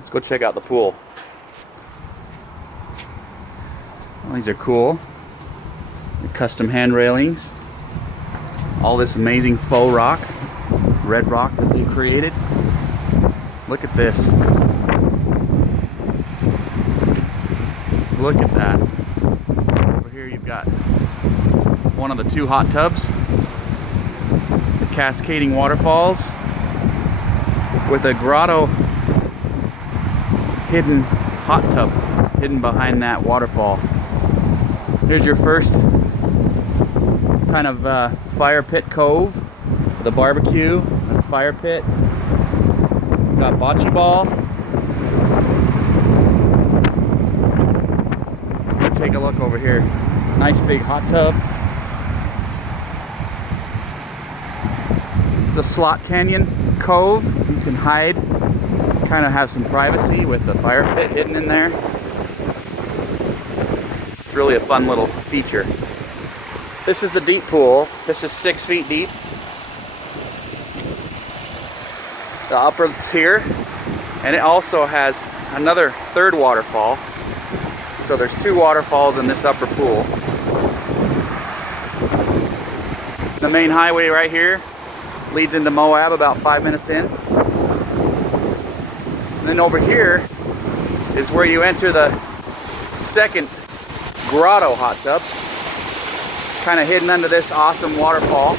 Let's go check out the pool. Well, these are cool. The custom hand railings. All this amazing faux rock, red rock that they created. Look at this. Look at that. Over here you've got one of the 2 hot tubs. The cascading waterfalls with a grotto hidden hot tub hidden behind that waterfall. Here's your first kind of fire pit cove with a barbecue and a fire pit. Got bocce ball. Let's go take a look over here. Nice big hot tub. It's a slot canyon cove. You can hide, kind of have some privacy with the fire pit hidden in there. It's really a fun little feature. This is the deep pool. This is 6 feet deep. The upper's here, and it also has another 3rd waterfall. So there's 2 waterfalls in this upper pool. The main highway right here leads into Moab about 5 minutes in. And then over here is where you enter the 2nd grotto hot tub, kind of hidden under this awesome waterfall.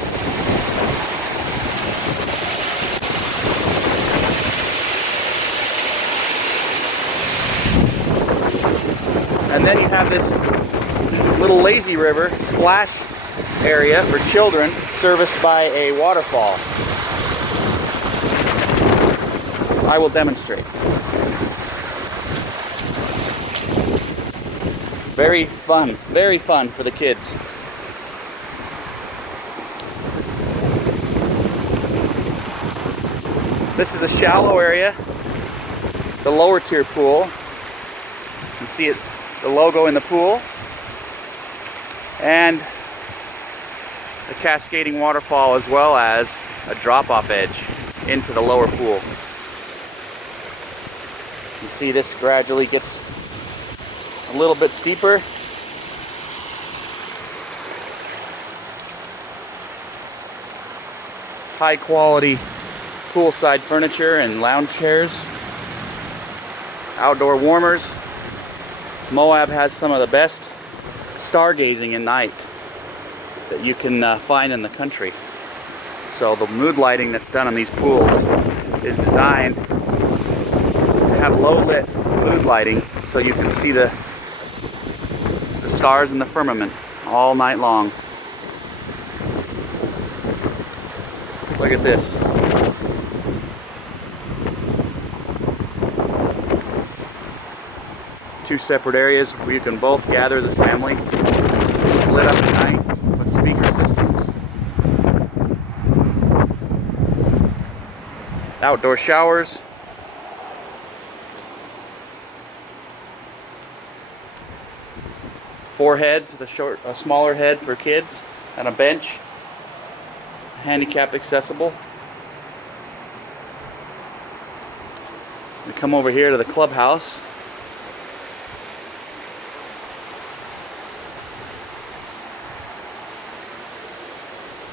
And then you have this little lazy river splash area for children serviced by a waterfall. I will demonstrate. Very fun for the kids. This is a shallow area, the lower tier pool. You see it, the logo in the pool, and a cascading waterfall, as well as a drop-off edge into the lower pool. You see this gradually gets a little bit steeper. High quality poolside furniture and lounge chairs. Outdoor warmers. Moab has some of the best stargazing at night that you can find in the country. So the mood lighting that's done on these pools is designed to have low lit mood lighting so you can see the stars in the firmament all night long. Look at this. Two separate areas where you can both gather as a family, lit up at night with speaker systems. Outdoor showers. Four heads, a smaller head for kids, and a bench, handicap accessible. We come over here to the clubhouse.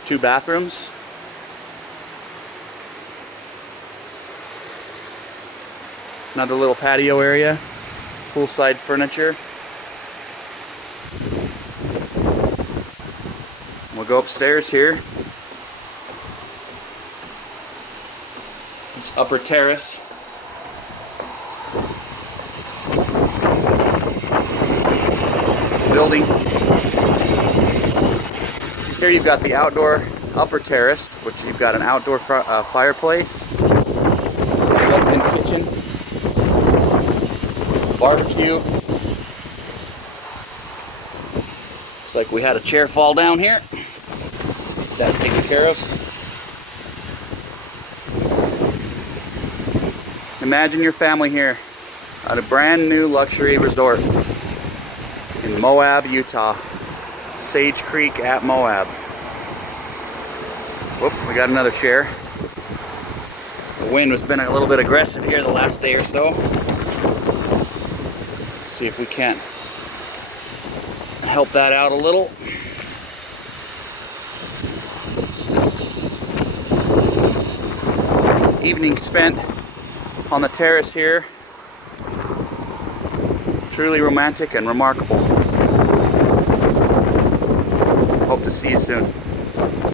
Two bathrooms. Another little patio area, poolside furniture. We'll go upstairs here. This upper terrace. Building. Here you've got the outdoor upper terrace, which you've got an outdoor fireplace, built-in kitchen, barbecue. Looks like we had a chair fall down here. That's taken care of. Imagine your family here at a brand new luxury resort in Moab, Utah. Sage Creek at Moab. Whoop, we got another chair. The wind has been a little bit aggressive here the last day or so. See if we can't help that out a little. Evening spent on the terrace here. Truly romantic and remarkable. Hope to see you soon.